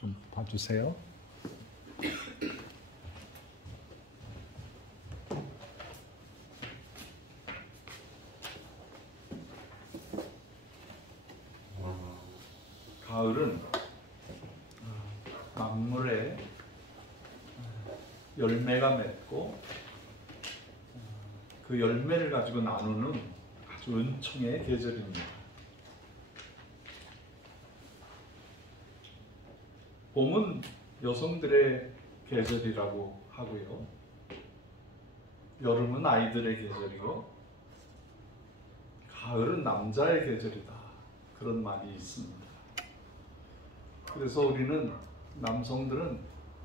좀 봐주세요. 가을은 만물에 열매가 맺고 그 열매를 가지고 나누는 아주 은총의 계절입니다. 봄은 여성들의 계절이라고 하고요. 여름은 아이들의 계절이고 가을은 남자의 계절이다. 그런 말이 있습니다. 그래서 우리는 남성들은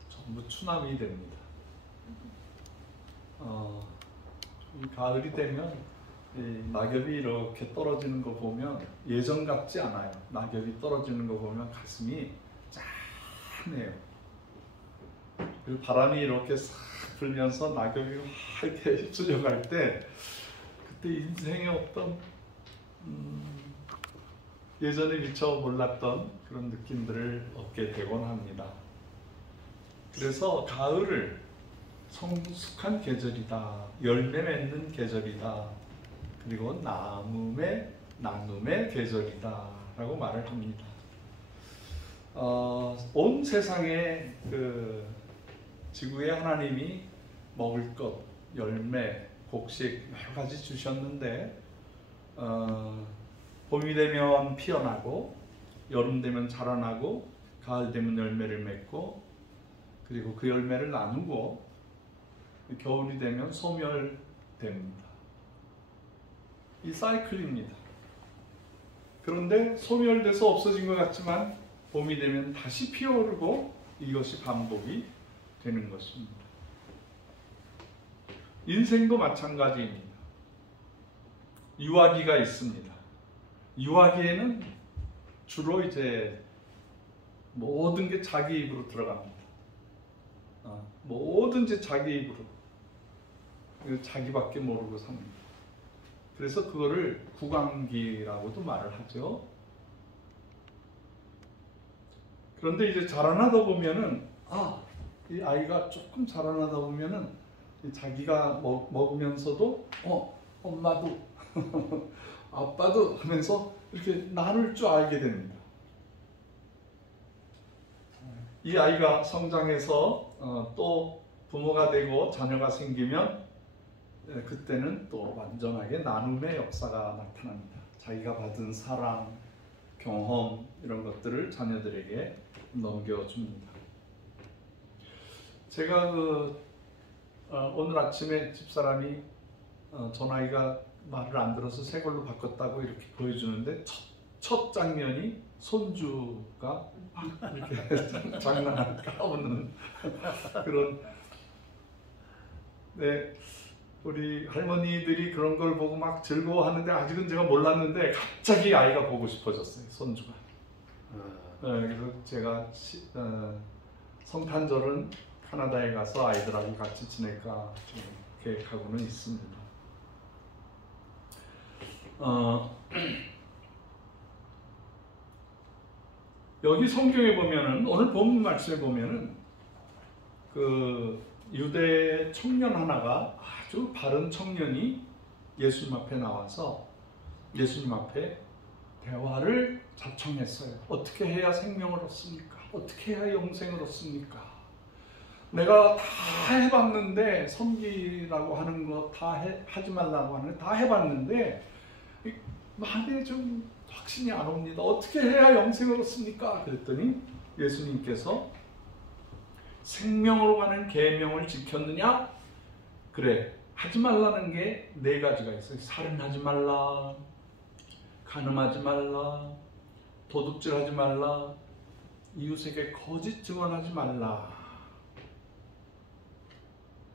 전부 추남이 됩니다. 가을이 되면 낙엽이 이렇게 떨어지는 거 보면 예전 같지 않아요. 낙엽이 떨어지는 거 보면 가슴이 짠해요. 그리고 바람이 이렇게 싹 불면서 낙엽이 이렇게 휩쓸려 갈 때 그때 인생의 어떤 예전에 미처 몰랐던 그런 느낌들을 얻게 되곤 합니다. 그래서 가을을 성숙한 계절이다, 열매 맺는 계절이다, 그리고 나눔의 계절이다 라고 말을 합니다. 온 세상에 지구에 하나님이 먹을 것, 열매, 곡식 여러 가지 주셨는데 봄이 되면 피어나고 여름 되면 자라나고 가을 되면 열매를 맺고 그리고 그 열매를 나누고 겨울이 되면 소멸됩니다. 이 사이클입니다. 그런데 소멸돼서 없어진 것 같지만 봄이 되면 다시 피어오르고 이것이 반복이 되는 것입니다. 인생도 마찬가지입니다. 유아기가 있습니다. 유아기에는 주로 이제 모든 게 자기 입으로 들어갑니다. 뭐든지 자기 입으로, 자기밖에 모르고 삽니다. 그래서 그거를 구강기라고도 말을 하죠. 그런데 이제 자라나다 보면은 이 아이가 조금 자라나다 보면은 자기가 먹으면서도 엄마도 아빠도 하면서 이렇게 나눌 줄 알게 됩니다. 이 아이가 성장해서 또 부모가 되고 자녀가 생기면 그때는 또 완전하게 나눔의 역사가 나타납니다. 자기가 받은 사랑, 경험 이런 것들을 자녀들에게 넘겨줍니다. 제가 오늘 아침에 집사람이 전화기가 말을 안 들어서 새 걸로 바꿨다고 이렇게 보여주는데 첫 장면이 손주가 이렇게 장난을 까부는 그런, 우리 할머니들이 그런 걸 보고 막 즐거워하는데 아직은 제가 몰랐는데 갑자기 아이가 보고 싶어졌어요, 손주가. 그래서 제가 성탄절은 캐나다에 가서 아이들하고 같이 지낼까 좀 계획하고는 있습니다. 여기 성경에 보면은, 오늘 본문 말씀에 보면은 유대 청년 하나가, 아주 바른 청년이 예수님 앞에 나와서 예수님 앞에 대화를 자청했어요. 어떻게 해야 생명을 얻습니까? 어떻게 해야 영생을 얻습니까? 내가 다 해봤는데, 섬기라고 하는 거 다 하지 말라고 하는 거 다 해봤는데 마음에 좀 확신이 안 옵니다. 어떻게 해야 영생을 얻습니까? 그랬더니 예수님께서 생명으로 가는 계명을 지켰느냐? 그래, 하지 말라는 게 4가지가 있어요. 살인하지 말라, 간음하지 말라, 도둑질하지 말라, 이웃에게 거짓 증언하지 말라.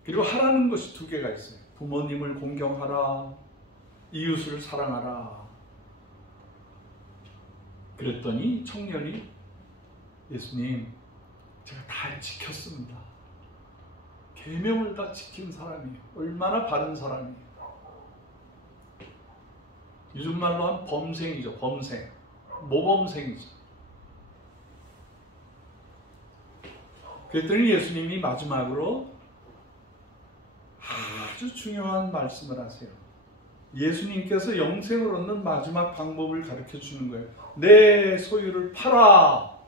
그리고 하라는 것이 2개가 있어요. 부모님을 공경하라, 이웃을 사랑하라. 그랬더니 청년이, 예수님, 제가 다 지켰습니다. 계명을 다 지킨 사람이에요. 얼마나 바른 사람이에요. 요즘 말로 한 범생이죠. 범생, 모범생이죠. 그랬더니 예수님이 마지막으로 아주 중요한 말씀을 하세요. 예수님께서 영생을 얻는 마지막 방법을 가르쳐 주는 거예요. 내 소유를 팔아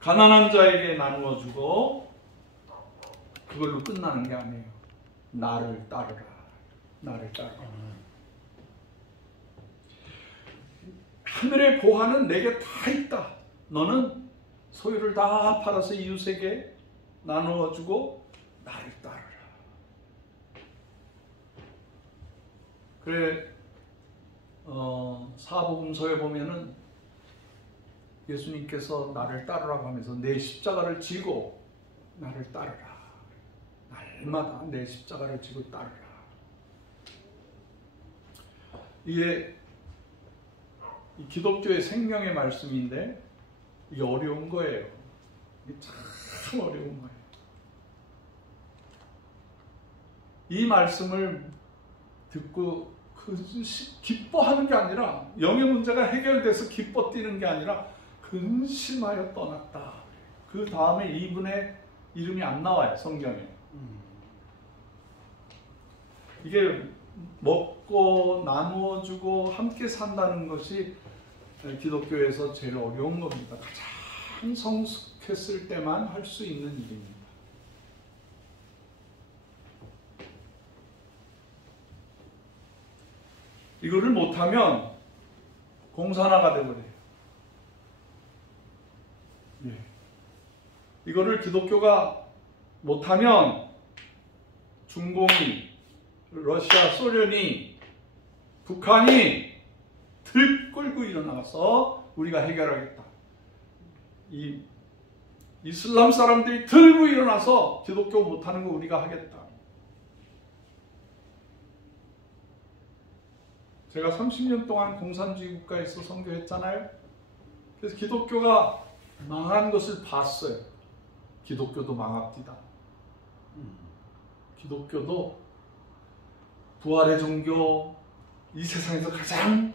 가난한 자에게 나누어 주고 그걸로 끝나는 게 아니에요. 나를 따르라. 나를 따르라. 하늘의 보화는 내게 다 있다. 너는 소유를 다 팔아서 이웃에게 나누어 주고 나를 따르라. 그래, 사복음서에 보면은 예수님께서 나를 따르라고 하면서 내 십자가를 지고 나를 따르라. 날마다 내 십자가를 지고 따르라. 이게 이 기독교의 생명의 말씀인데 이게 어려운 거예요. 이게 참 어려운 거예요. 이 말씀을 듣고 기뻐하는 게 아니라 영의 문제가 해결돼서 기뻐 뛰는 게 아니라 근심하여 떠났다. 그 다음에 이분의 이름이 안 나와요, 성경에. 이게 먹고 나누어 주고 함께 산다는 것이 기독교에서 제일 어려운 겁니다. 가장 성숙했을 때만 할 수 있는 일입니다. 이거를 못하면 공산화가 되버려요. 예. 이거를 기독교가 못하면 중공이, 러시아, 소련이, 북한이 들끓고 일어나서 우리가 해결하겠다. 이 이슬람 사람들이 들고 일어나서 기독교 못하는 거 우리가 하겠다. 제가 30년 동안 공산주의 국가에서 선교했잖아요. 그래서 기독교가 망한 것을 봤어요. 기독교도 망합니다. 기독교도 부활의 종교, 이 세상에서 가장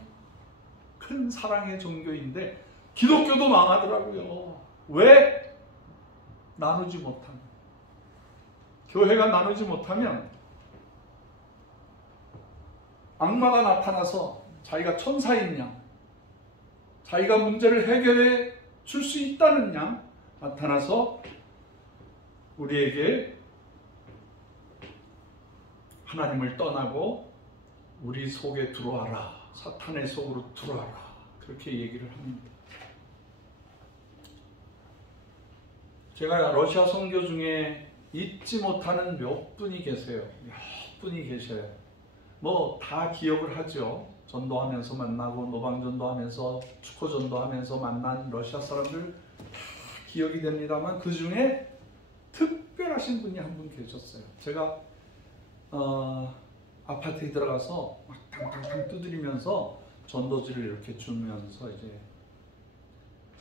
큰 사랑의 종교인데 기독교도 망하더라고요. 왜? 나누지 못하면. 교회가 나누지 못하면 악마가 나타나서 자기가 천사인 양, 자기가 문제를 해결해 줄 수 있다는 양 나타나서 우리에게 하나님을 떠나고 우리 속에 들어와라. 사탄의 속으로 들어와라. 그렇게 얘기를 합니다. 제가 러시아 선교 중에 잊지 못하는 몇 분이 계세요. 몇 분이 계셔요. 뭐 다 기억을 하죠. 전도하면서 만나고 노방전도하면서 축호전도하면서 만난 러시아 사람들 다 기억이 됩니다만 그 중에 특별하신 분이 한 분 계셨어요. 제가 아파트에 들어가서 막 탕탕탕 두드리면서 전도지를 이렇게 주면서 이제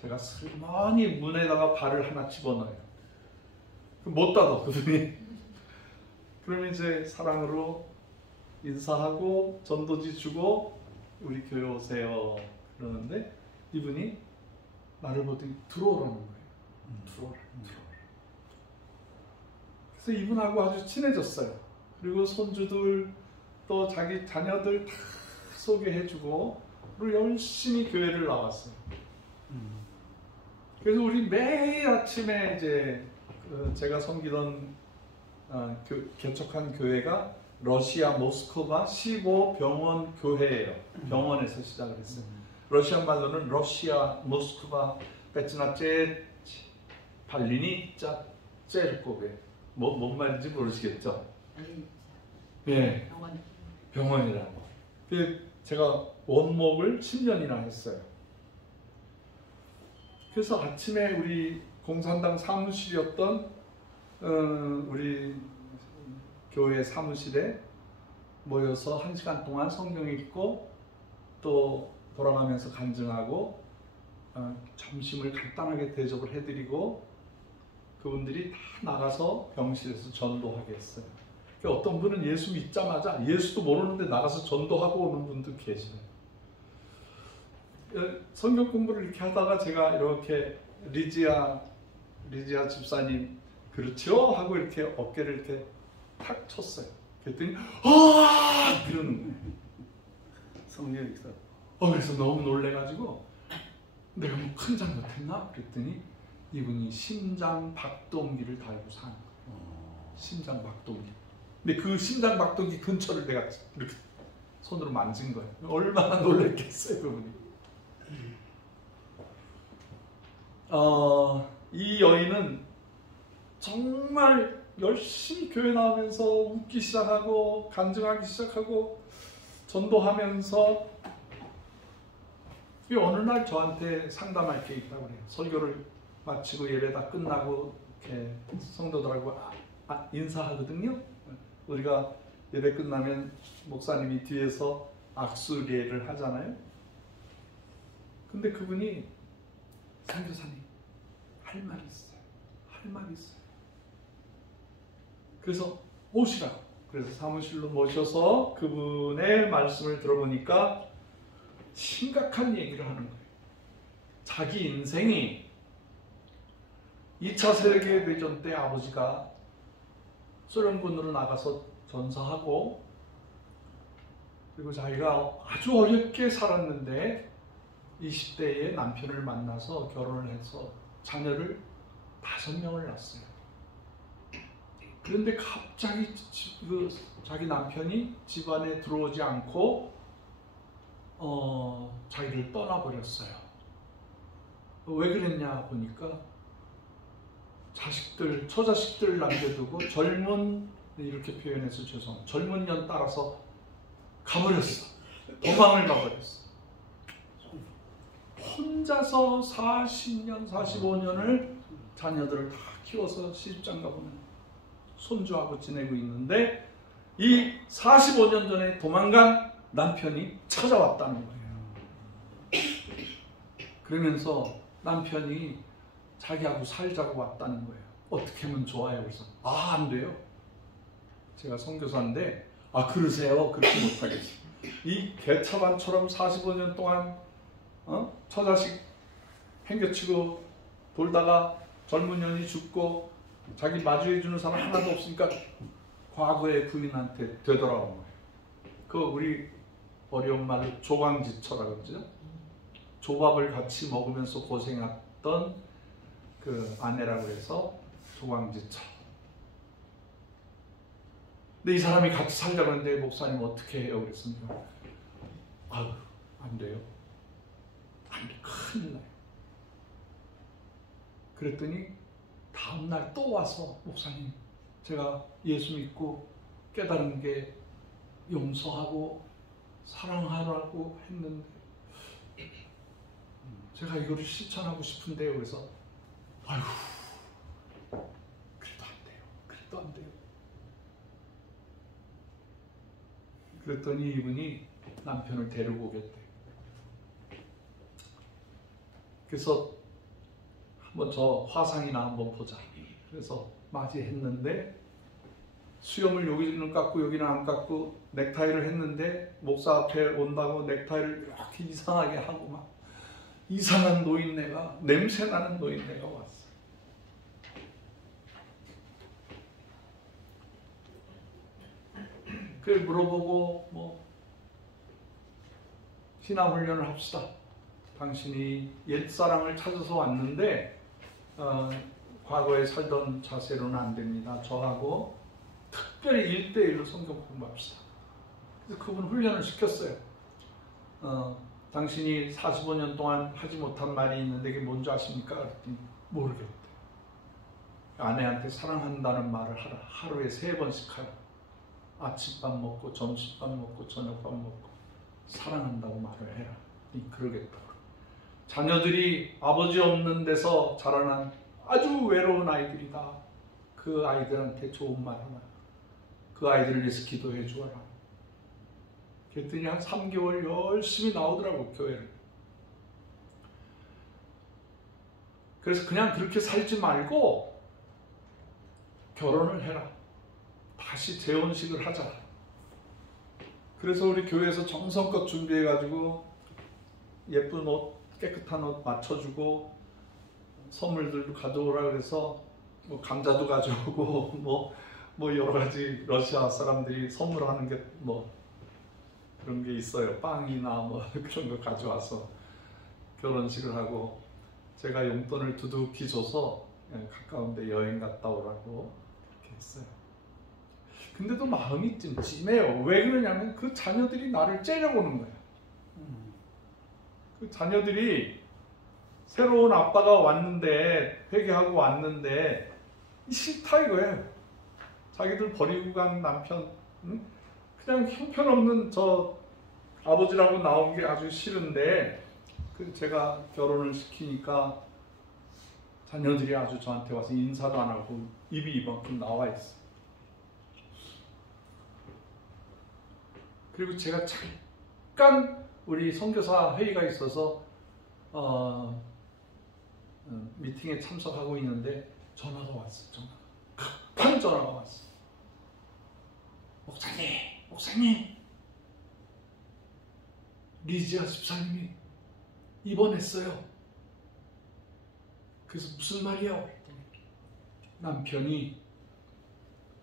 제가 슬머니 문에다가 발을 하나 집어넣어요. 못 닫아 그분이. 그러면 이제 사랑으로 인사하고 전도지 주고 우리 교회 오세요 그러는데 이분이 나를 보더니 들어오라는 거예요. 들어오라. 그래서 이분하고 아주 친해졌어요. 그리고 손주들 또 자기 자녀들 다 소개해주고 그리고 열심히 교회를 나왔어요. 그래서 우리 매일 아침에 이제 제가 섬기던 개척한 교회가 러시아 모스크바 15병원 교회예요. 병원에서 시작을 했어요. 러시아 말로는 러시아 모스크바 베츠나체 발리니 짤코베 뭔 말인지 모르시겠죠? 네, 병원이라고. 제가 원목을 10년이나 했어요. 그래서 아침에 우리 공산당 사무실이었던 우리 교회 사무실에 모여서 1시간 동안 성경 읽고 또 돌아가면서 간증하고 점심을 간단하게 대접을 해드리고 그분들이 다 나가서 병실에서 전도하게 했어요. 어떤 분은 예수 믿자마자 예수도 모르는데 나가서 전도하고 오는 분도 계시네요. 성경 공부를 이렇게 하다가 제가 이렇게 리지아 리지아 집사님 그렇죠? 하고 이렇게 어깨를 이렇게 탁 쳤어요. 그랬더니 아! 그러는 거예요. 성령이 있어. 그래서 너무 놀래가지고 내가 뭐 큰 잘못했나? 그랬더니 이분이 심장 박동기를 달고 사는 거예요. 심장 박동기. 근데 그 심장 박동기 근처를 내가 이렇게 손으로 만진 거예요. 얼마나 놀랬겠어요, 그분이. 이 여인은 정말 열심히 교회 나오면서 웃기 시작하고 간증하기 시작하고 전도하면서 어느 날 저한테 상담할 게 있다고 그래요. 설교를 마치고 예배 다 끝나고 이렇게 성도들하고 인사하거든요. 우리가 예배 끝나면 목사님이 뒤에서 악수례를 하잖아요. 근데 그분이 선교사님 할 말이 있어요. 할 말이 있어요. 그래서 오시라고. 그래서 사무실로 모셔서 그분의 말씀을 들어보니까 심각한 얘기를 하는 거예요. 자기 인생이 2차 세계대전 때 아버지가 소련군으로 나가서 전사하고 그리고 자기가 아주 어렵게 살았는데 20대에 남편을 만나서 결혼을 해서 자녀를 5명을 낳았어요. 그런데 갑자기 자기 남편이 집안에 들어오지 않고 자기를 떠나버렸어요. 왜 그랬냐 보니까 처자식들 남겨두고 이렇게 표현해서 젊은 년 따라서 가버렸어. 도망을 가버렸어. 혼자서 40년, 45년을 자녀들을 다 키워서 시집장가 보면 손주하고 지내고 있는데 이 45년 전에 도망간 남편이 찾아왔다는 거예요. 그러면서 남편이 자기하고 살자고 왔다는 거예요. 어떻게 하면 좋아요? 그래서 안 돼요. 제가 선교사인데 그러세요? 그렇게 못하겠어요. 이 개차반처럼 45년 동안 처자식 행겨치고 돌다가 젊은 년이 죽고 자기 마주해주는 사람 하나도 없으니까 과거의 부인한테 되돌아온 거예요. 그 우리 어려운 말로 조광지처라고 그러죠. 조밥을 같이 먹으면서 고생했던 그 아내라고 해서 조광지처. 근데 이 사람이 같이 살자고 하는데 목사님 어떻게 해요? 그랬습니다. 안 돼요. 안 돼. 큰일 나요. 그랬더니 다음날 또 와서 목사님 제가 예수 믿고 깨달은 게 용서하고 사랑하라고 했는데 제가 이거를 실천하고 싶은데요. 그래서 그래도 안 돼요. 그래도 안 돼요. 그랬더니 이분이 남편을 데리고 오겠대요. 그래서 한번 저 화상이나 한번 보자. 그래서 맞이했는데 수염을 여기는 깎고 여기는 안 깎고 넥타이를 했는데 목사 앞에 온다고 넥타이를 이렇게 이상하게 하고 막 이상한 노인네가 냄새나는 노인네가 왔어. 그걸 물어보고 신앙훈련을 합시다. 당신이 옛사랑을 찾아서 왔는데 과거에 살던 자세로는 안 됩니다. 저하고 특별히 1대1로 성경 공부합시다. 그래서 그분 훈련을 시켰어요. 당신이 45년 동안 하지 못한 말이 있는데 그게 뭔지 아십니까? 그랬더니 모르겠대. 아내한테 사랑한다는 말을 하라. 하루에 3번씩 하라. 아침밥 먹고 점심밥 먹고 저녁밥 먹고 사랑한다고 말을 해라. 그러겠다고. 자녀들이 아버지 없는 데서 자라난 아주 외로운 아이들이다. 그 아이들한테 좋은 말 하나. 그 아이들을 위해서 기도해 주어라. 그랬더니 한 3개월 열심히 나오더라고, 교회를. 그래서 그냥 그렇게 살지 말고 결혼을 해라. 다시 재혼식을 하자. 그래서 우리 교회에서 정성껏 준비해가지고 예쁜 옷, 깨끗한 옷 맞춰주고 선물들도 가져오라 그래서 뭐 감자도 가져오고 뭐 여러 가지 러시아 사람들이 선물하는 게 뭐 그런 게 있어요. 빵이나 뭐 그런 거 가져와서 결혼식을 하고 제가 용돈을 두둑히 줘서 가까운 데 여행 갔다 오라고 그렇게 했어요. 근데도 마음이 찜찜해요. 왜 그러냐면 그 자녀들이 나를 째려보는 거예요. 그 자녀들이 새로운 아빠가 왔는데, 회개하고 왔는데 싫다 이거예요. 자기들 버리고 간 남편, 그냥 형편없는 저 아버지라고 나온 게 아주 싫은데, 제가 결혼을 시키니까 자녀들이 아주 저한테 와서 인사도 안 하고 입이 이만큼 나와 있어요. 그리고 제가 잠깐 우리 선교사 회의가 있어서 미팅에 참석하고 있는데 전화가 왔어요. 급한 전화가 왔어요. 목사님, 리지아 집사님이 입원했어요. 그래서 무슨 말이야? 그랬더니 남편이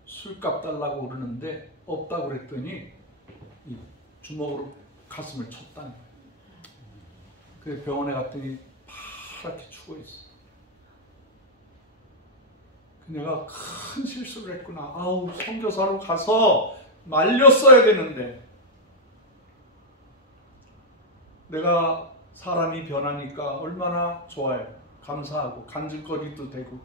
술값 달라고 그러는데 없다고 그랬더니 이 주먹으로 가슴을 쳤다는 거예요. 그래서 병원에 갔더니 파랗게 죽어 있어. 내가 큰 실수를 했구나. 아우, 선교사로 가서 말렸어야 되는데. 내가 사람이 변하니까 얼마나 좋아요. 감사하고 간증거리도 되고.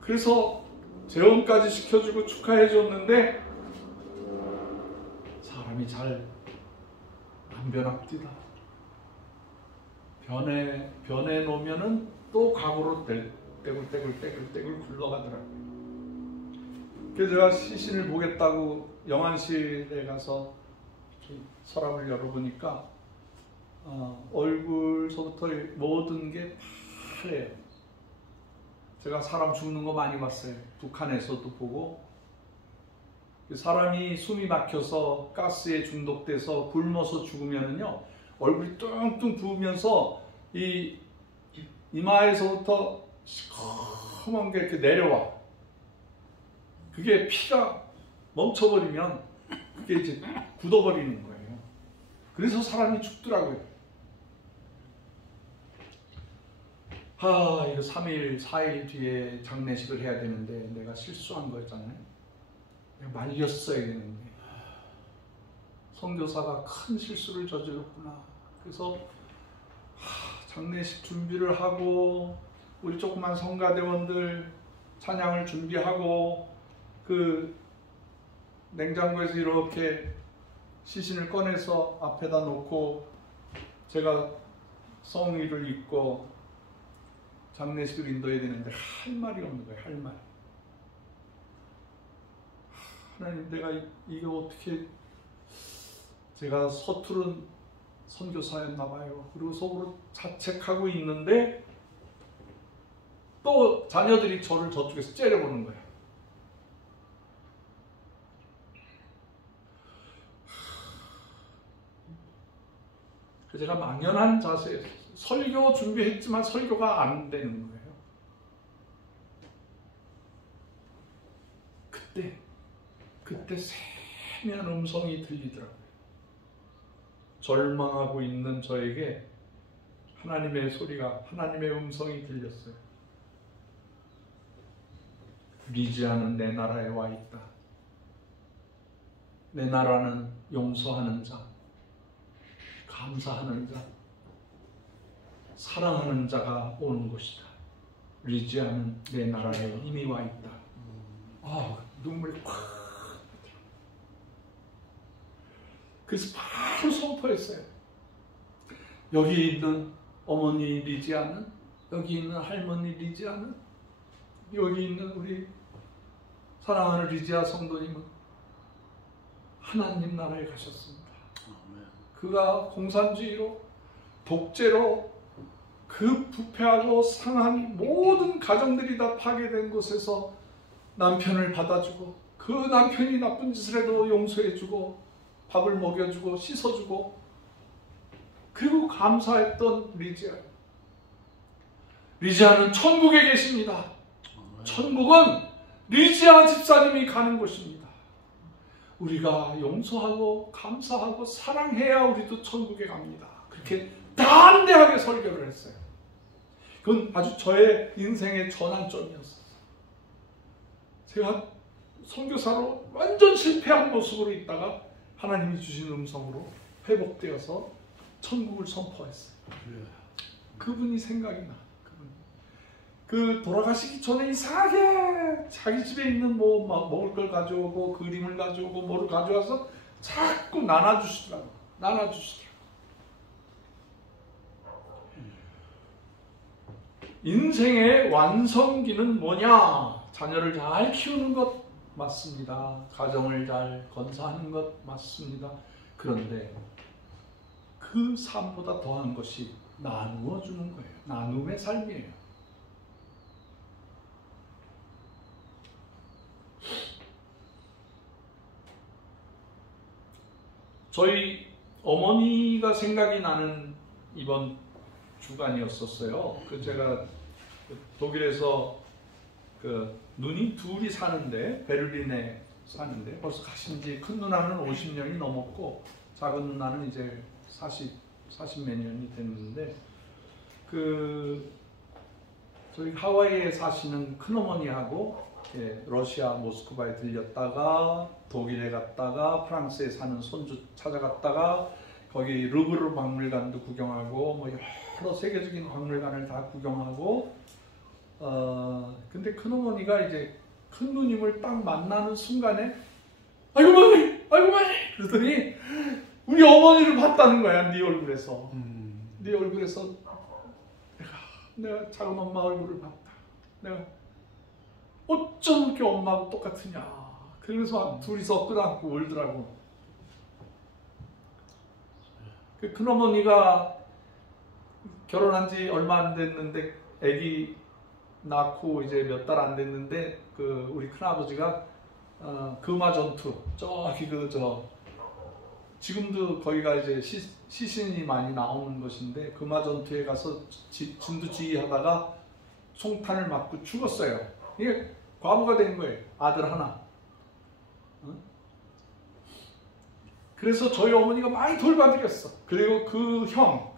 그래서 재혼까지 시켜주고 축하해줬는데 사람이 잘 안 변합니다. 변해 놓으면은 또 과거로 떼굴떼굴 굴러가더라고요. 그래서 제가 시신을 보겠다고 영안실에 가서 서랍을 열어보니까 얼굴서부터 모든 게 파래요. 제가 사람 죽는 거 많이 봤어요. 북한에서도 보고. 사람이 숨이 막혀서 가스에 중독돼서 굶어서 죽으면은요, 얼굴이 뚱뚱 부으면서 이 이마에서부터 시커먼 게 이렇게 내려와. 그게 피가 멈춰버리면 그게 이제 굳어버리는 거예요. 그래서 사람이 죽더라고요. 이거 3일, 4일 뒤에 장례식을 해야 되는데 내가 실수한 거였잖아요. 내가 말렸어야 되는데 선교사가 큰 실수를 저질렀구나. 그래서 장례식 준비를 하고 우리 조그만 성가대원들 찬양을 준비하고 그 냉장고에서 이렇게 시신을 꺼내서 앞에다 놓고 제가 성의를 입고 장례식을 인도해야 되는데 할 말이 없는 거예요. 할 말. 하나님, 내가 이거 어떻게, 제가 서투른 선교사였나 봐요. 그리고 속으로 자책하고 있는데 또 자녀들이 저를 저쪽에서 째려보는 거예요. 그래서 제가 막연한 자세에서 설교 준비했지만 설교가 안 되는 거예요. 그때 세미한 음성이 들리더라고요. 절망하고 있는 저에게 하나님의 소리가, 하나님의 음성이 들렸어요. 리지아는 내 나라에 와 있다. 내 나라는 용서하는 자, 감사하는 자, 사랑하는 자가 오는 곳이다. 리지아는 내 나라에 이미 와 있다. 눈물이 콱. 그래서 바로 선포했어요. 여기 있는 어머니 리지아는, 여기 있는 할머니 리지아는, 여기 있는 우리 사랑하는 리지아 성도님은 하나님 나라에 가셨습니다. 그가 공산주의로, 독재로 그 부패하고 상한 모든 가정들이 다 파괴된 곳에서 남편을 받아주고, 그 남편이 나쁜 짓을 해도 용서해주고 밥을 먹여주고 씻어주고, 그리고 감사했던 리지아. 리지아는 천국에 계십니다. 천국은 리지아 집사님이 가는 곳입니다. 우리가 용서하고 감사하고 사랑해야 우리도 천국에 갑니다. 그렇게 담대하게 설교를 했어요. 그건 아주 저의 인생의 전환점이었어요. 제가 선교사로 완전 실패한 모습으로 있다가 하나님이 주신 음성으로 회복되어서 천국을 선포했어요. 그분이 생각이 나. 그 돌아가시기 전에 이상하게 자기 집에 있는 뭐 먹을 걸 가져오고 그림을 가져오고 뭐를 가져와서 자꾸 나눠주시더라고. 인생의 완성기는 뭐냐? 자녀를 잘 키우는 것 맞습니다. 가정을 잘 건사하는 것 맞습니다. 그런데 그 삶보다 더한 것이 나누어 주는 거예요. 나눔의 삶이에요. 저희 어머니가 생각이 나는 이번 주간이었었어요. 제가 독일에서 누님 둘이 사는데, 베를린에 사는데, 벌써 가신 지 큰 누나는 50년이 넘었고 작은 누나는 이제 40몇 년이 됐는데, 저희 하와이에 사시는 큰어머니하고 러시아 모스크바에 들렸다가 독일에 갔다가 프랑스에 사는 손주 찾아갔다가 거기 루브르 박물관도 구경하고 뭐 여러 세계적인 박물관을 다 구경하고 근데 큰어머니가 이제 큰 누님을 딱 만나는 순간에 아이고 마니 그러더니 우리 어머니를 봤다는 거야. 네 얼굴에서 네 얼굴에서 내가 작은 엄마 얼굴을 봤다. 내가 어쩜 이렇게 엄마하고 똑같으냐. 그래서 둘이서 끄라고 울더라고. 그 큰어머니가 결혼한 지 얼마 안 됐는데 아기 낳고 이제 몇 달 안 됐는데 우리 큰아버지가 금화 전투 저기 지금도 거기가 이제 시신이 많이 나오는 것인데 금화 전투에 가서 진두지휘하다가 총탄을 맞고 죽었어요. 이게 과부가 된 거예요. 아들 하나. 그래서 저희 어머니가 많이 돌봐드렸어. 그리고 그 형,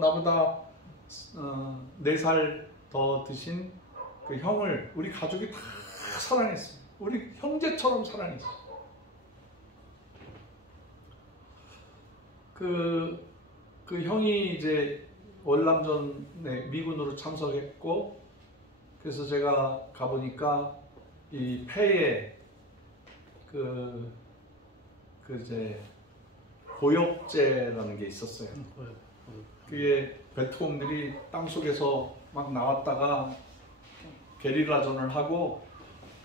나보다 4살 더 드신 그 형을 우리 가족이 다 사랑했어요. 우리 형제처럼 사랑했어요. 그 형이 이제 월남전에 미군으로 참석했고, 그래서 제가 가보니까 이 폐에 이제 고엽제라는 게 있었어요. 그게 베트공들이 땅속에서 막 나왔다가 게릴라전을 하고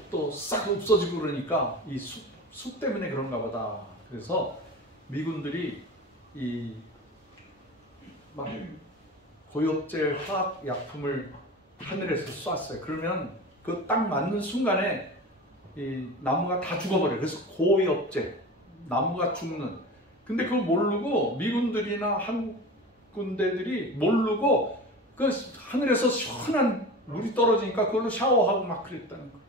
또 싹 없어지고 그러니까 이 숲 때문에 그런가 보다. 그래서 미군들이 이 막 고엽제 화학 약품을 하늘에서 쐈어요. 그러면 그 딱 맞는 순간에 이 나무가 다 죽어버려요. 그래서 고엽제, 나무가 죽는. 근데 그걸 모르고 미군들이나 한국 군대들이 모르고 그 하늘에서 시원한 물이 떨어지니까 그걸로 샤워하고 막 그랬다는 거.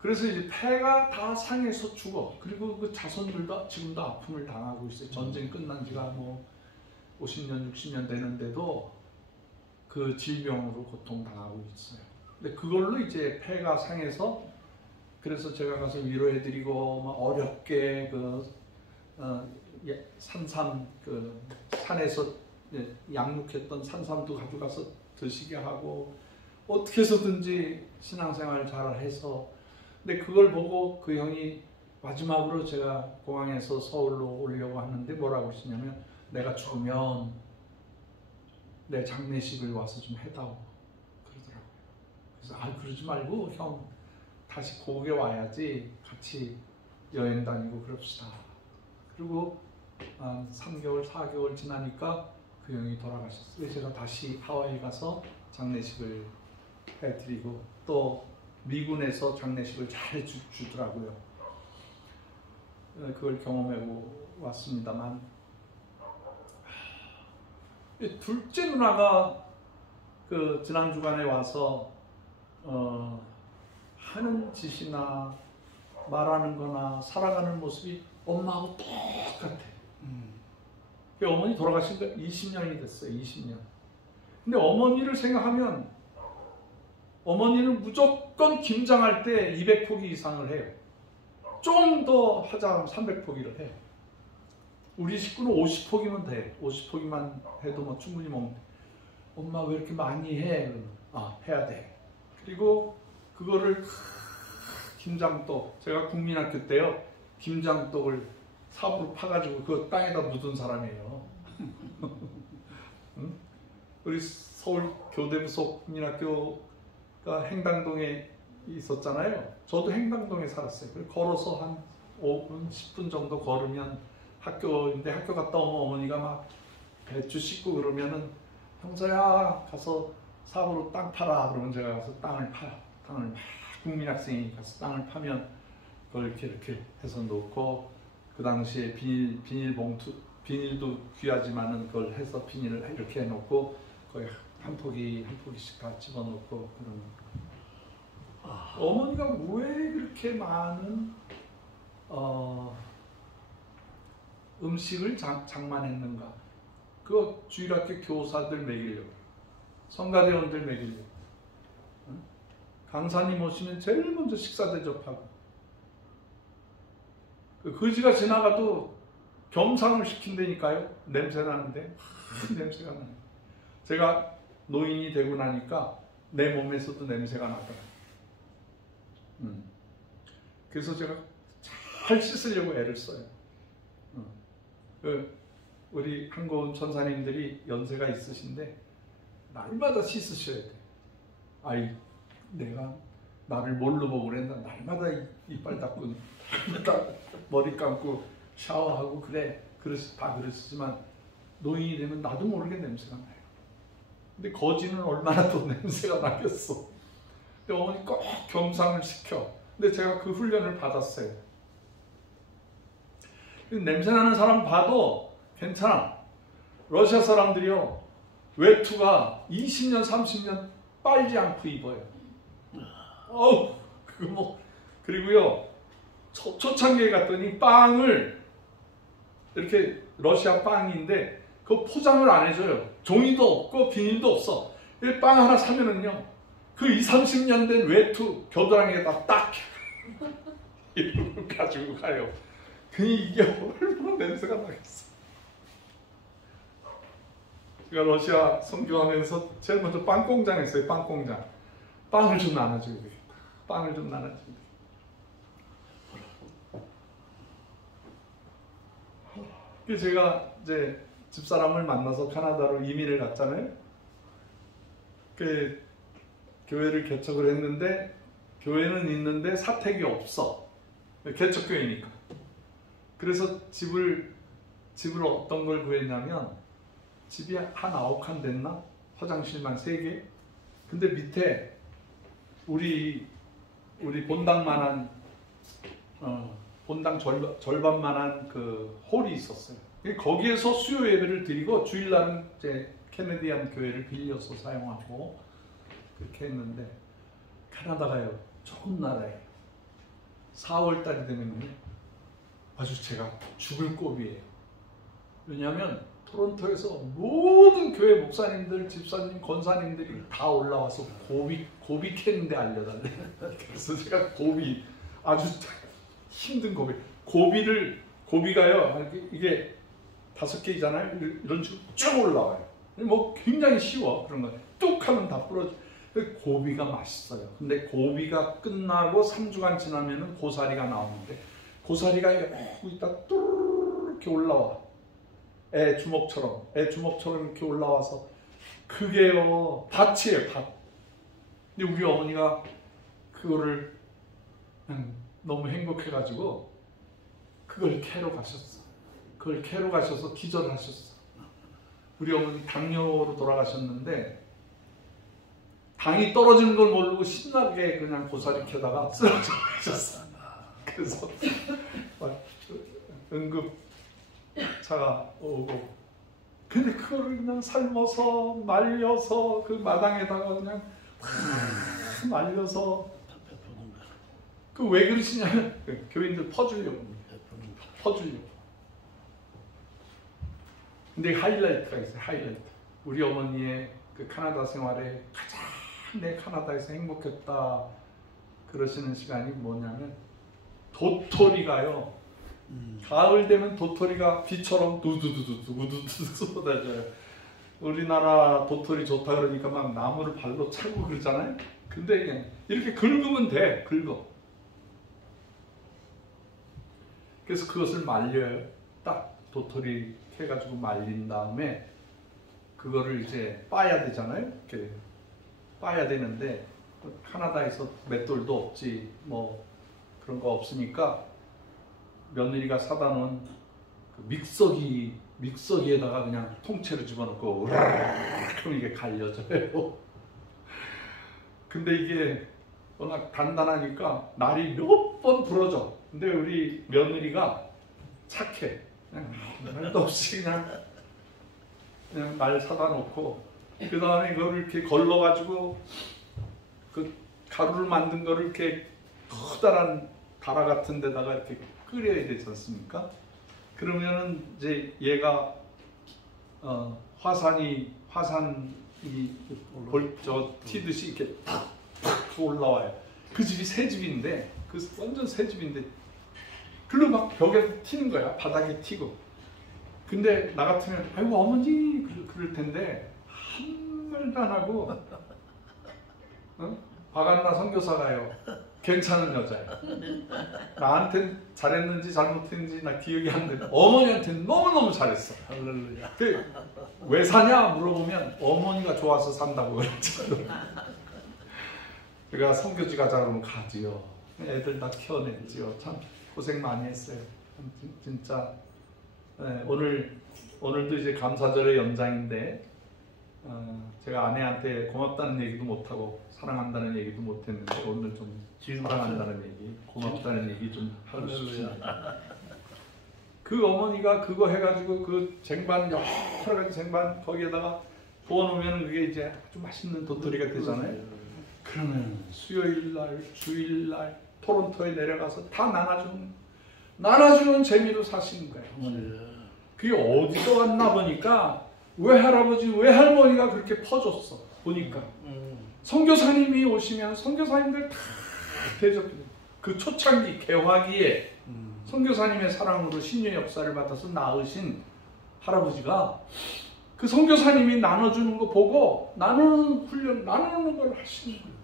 그래서 이제 폐가 다 상해서 죽어. 그리고 그 자손들도 지금도 아픔을 당하고 있어요. 전쟁 끝난 지가 뭐 50년, 60년 되는데도 그 질병으로 고통당하고 있어요. 근데 그걸로 이제 폐가 상해서, 그래서 제가 가서 위로해드리고 막 어렵게 산삼 산에서 양육했던 산삼도 가져가서 드시게 하고 어떻게 해서든지 신앙생활 잘 해서. 근데 그걸 보고 그 형이 마지막으로 제가 공항에서 서울로 오려고 하는데 뭐라고 하시냐면, 내가 죽으면 내 장례식을 와서 좀 해다오 그러더라고요. 그래서 그러지 말고 형 다시 고국에 와야지 같이 여행 다니고 그럽시다. 그리고 3개월, 4개월 지나니까 그 형이 돌아가셨어요. 제가 다시 하와이 가서 장례식을 해드리고 또 미군에서 장례식을 잘 해주더라고요. 그걸 경험하고 왔습니다만, 둘째 누나가 그 지난 주간에 와서 하는 짓이나 말하는 거나 살아가는 모습이 엄마하고 똑같아. 그 어머니 돌아가신 지 20년이 됐어요. 20년. 근데 어머니를 생각하면 어머니는 무조건 김장할 때 200포기 이상을 해요. 좀 더 하자 300포기를 해요. 우리 식구는 50포기면 돼. 50포기만 해도 뭐 충분히 먹는데 엄마 왜 이렇게 많이 해? 그러면 해야 돼. 그리고 그거를 김장떡, 제가 국민학교 때요 김장떡을 삽으로 파가지고 그 땅에다 묻은 사람이에요. 응? 우리 서울 교대부속 국민학교가 행당동에 있었잖아요. 저도 행당동에 살았어요. 걸어서 한 5분, 10분 정도 걸으면 학교인데 학교 갔다 오면 어머니가 막 배추 씻고 그러면은 형서야 가서 삽으로 땅 파라 그러면 제가 가서 땅을 파요. 땅을 막 국민학생이 가서 땅을 파면 그걸 이렇게 해서 놓고 그 당시에 비닐도 귀하지만은 그걸 해서 비닐을 이렇게 해놓고 거의 한 포기씩 다 집어넣고 그러는. 어머니가 왜 그렇게 많은 음식을 장만했는가? 그 주일학교 교사들 먹이려고, 성가대원들 먹이려고. 강사님 오시면 제일 먼저 식사 대접하고, 그 거지가 지나가도 겸상을 시킨다니까요. 냄새 나는데 냄새가 나요. 제가 노인이 되고 나니까 내 몸에서도 냄새가 나더라고요. 그래서 제가 잘 씻으려고 애를 써요. 우리 한고은 천사님들이 연세가 있으신데 날마다 씻으셔야 돼. 아이, 내가 나를 뭘로 보고 그랬나? 날마다 이빨 닦고 날마다 머리 감고 샤워하고 그래. 다 그러시지만 노인이 되면 나도 모르게 냄새가 나요. 근데 거지는 얼마나 더 냄새가 나겠어. 근데 어머니 꼭 겸상을 시켜. 근데 제가 그 훈련을 받았어요. 냄새나는 사람 봐도 괜찮아. 러시아 사람들이요, 외투가 20년, 30년 빨지 않고 입어요. 그리고요, 초창기에 갔더니 빵을, 이렇게 러시아 빵인데, 그거 포장을 안 해줘요. 종이도 없고, 비닐도 없어. 빵 하나 사면은요, 그 20, 30년 된 외투 겨드랑이에다 딱 이걸 가지고 가요. 이게 얼마나 냄새가 나겠어. 제가 러시아 선교하면서 제일 먼저 빵 공장 했어요. 빵 공장. 빵을 좀 나눠줘야 되겠다. 빵을 좀 나눠줘야 되겠다. 그래서 제가 이제 집사람을 만나서 카나다로 이민을 갔잖아요. 그 교회를 개척을 했는데 교회는 있는데 사택이 없어. 개척교회니까. 그래서 집을 어떤 걸 구했냐면 집이 한 9칸 됐나? 화장실만 3개. 근데 밑에 우리 본당만한 본당 절반만한 그 홀이 있었어요. 거기에서 수요 예배를 드리고 주일날은 이제 캐네디안 교회를 빌려서 사용하고 그렇게 했는데 캐나다가요 좋은 나라예요. 4월달이 되면요 아주 제가 죽을 꼽이에요. 왜냐하면 토론토에서 모든 교회 목사님들, 집사님, 권사님들이 다 올라와서 고비 캐는데 알려달래. 그래서 제가 아주 힘든 고비가요 이게 5개이잖아요. 이런 식으로 쭉 올라와요. 뭐 굉장히 쉬워. 그런 거 뚝 하면 다 부러져. 고비가 맛있어요. 근데 고비가 끝나고 3주간 지나면은 고사리가 나오는데 고사리가 여기 있다 뚜르르 이렇게 올라와. 애 주먹처럼 이렇게 올라와서 그게요 밭이에요, 밭. 근데 우리 어머니가 그거를 너무 행복해가지고 그걸 캐러 가셨어. 그걸 캐러 가셔서 기절하셨어. 우리 어머니 당뇨로 돌아가셨는데 당이 떨어지는 걸 모르고 신나게 그냥 고사리 캐다가 쓰러져 가셨어. 그래서 응급차가 오고 근데 그거를 그냥 삶아서 말려서 그 마당에다가 그냥 말려서 그 왜 그러시냐면 교인들 퍼주려고. 근데 하이라이트가 있어요. 하이라이트. 우리 어머니의 그 카나다 생활에 가장 내 카나다에서 행복했다 그러시는 시간이 뭐냐면 도토리가요. 가을 되면 도토리가 비처럼 두두두두두두두 쏟아져요. 우리나라 도토리 좋다 그러니까 막 나무를 발로 차고 그러잖아요. 근데 그냥 이렇게 긁으면 돼. 긁어. 그래서 그것을 말려요. 딱 도토리 해가지고 말린 다음에 그거를 이제 빠야 되잖아요. 이렇게 빠야 되는데 카나다에서 맷돌도 없지 뭐 그런 거 없으니까 며느리가 사다 놓은 그 믹서기에다가 그냥 통째로 집어넣고 그럼 이게 갈려져요. 근데 이게 워낙 단단하니까 날이 몇 번 부러져. 근데 우리 며느리가 착해. 그냥 말도 없이 그냥 날 사다 놓고 그 다음에 이거를 이렇게 걸러가지고 그 가루를 만든 거를 이렇게 커다란 다라 같은 데다가 이렇게 끓여야 되지 않습니까? 그러면은 이제 얘가 화산이 저 튀듯이 이렇게 탁 올라와요. 그 집이 새 집인데 그 완전 새 집인데 글로 막 벽에 튀는 거야. 바닥에 튀고. 근데 나 같으면 아이고 어머니 그럴 텐데 한 말도 안 하고 박한나 선교사가요. 괜찮은 여자예요. 나한테 잘했는지 잘못했는지 나 기억이 안 나는데 어머니한테 너무너무 잘했어. 할렐루야. 왜 사냐 물어보면 어머니가 좋아서 산다고 그랬죠. 그러니까 선교지 가자 그러면 가지요. 애들 다 키워냈지요. 참 고생 많이 했어요. 진짜 오늘도 이제 감사절의 연장인데 제가 아내한테 고맙다는 얘기도 못하고 사랑한다는 얘기도 못했는데 오늘 좀 사랑한다는 얘기, 고맙다는 얘기 좀 하고 싶습니다. 그 어머니가 그거 해가지고 그 쟁반 여러 가지 쟁반 거기에다가 부어놓으면 그게 이제 아주 맛있는 도토리가 되잖아요. 그러면 수요일날, 주일날 토론토에 내려가서 다 나눠주는 재미로 사시는 거예요. 그게 어디서 왔나 보니까 외할아버지, 외할머니가 그렇게 퍼줬어. 보니까 선교사님이 오시면 선교사님들 다 대접해요. 그 초창기 개화기에 선교사님의 사랑으로 신유의 역사를 받아서 낳으신 할아버지가 그 선교사님이 나눠주는 거 보고 나누는 훈련, 나누는 걸 하시는 거예요.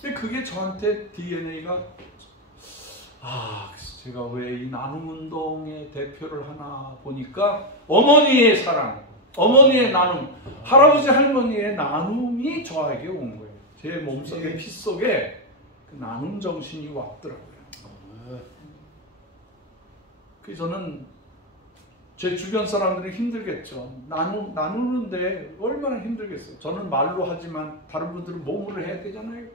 근데 그게 저한테 DNA가 제가 왜 이 나눔운동의 대표를 하나 보니까 어머니의 사랑, 어머니의 나눔, 할아버지 할머니의 나눔이 저에게 온 거예요. 제 몸속에 피 속에 그 나눔 정신이 왔더라고요. 그래서 저는 제 주변 사람들이 힘들겠죠. 나누는데 얼마나 힘들겠어요. 저는 말로 하지만 다른 분들은 몸으로 해야 되잖아요.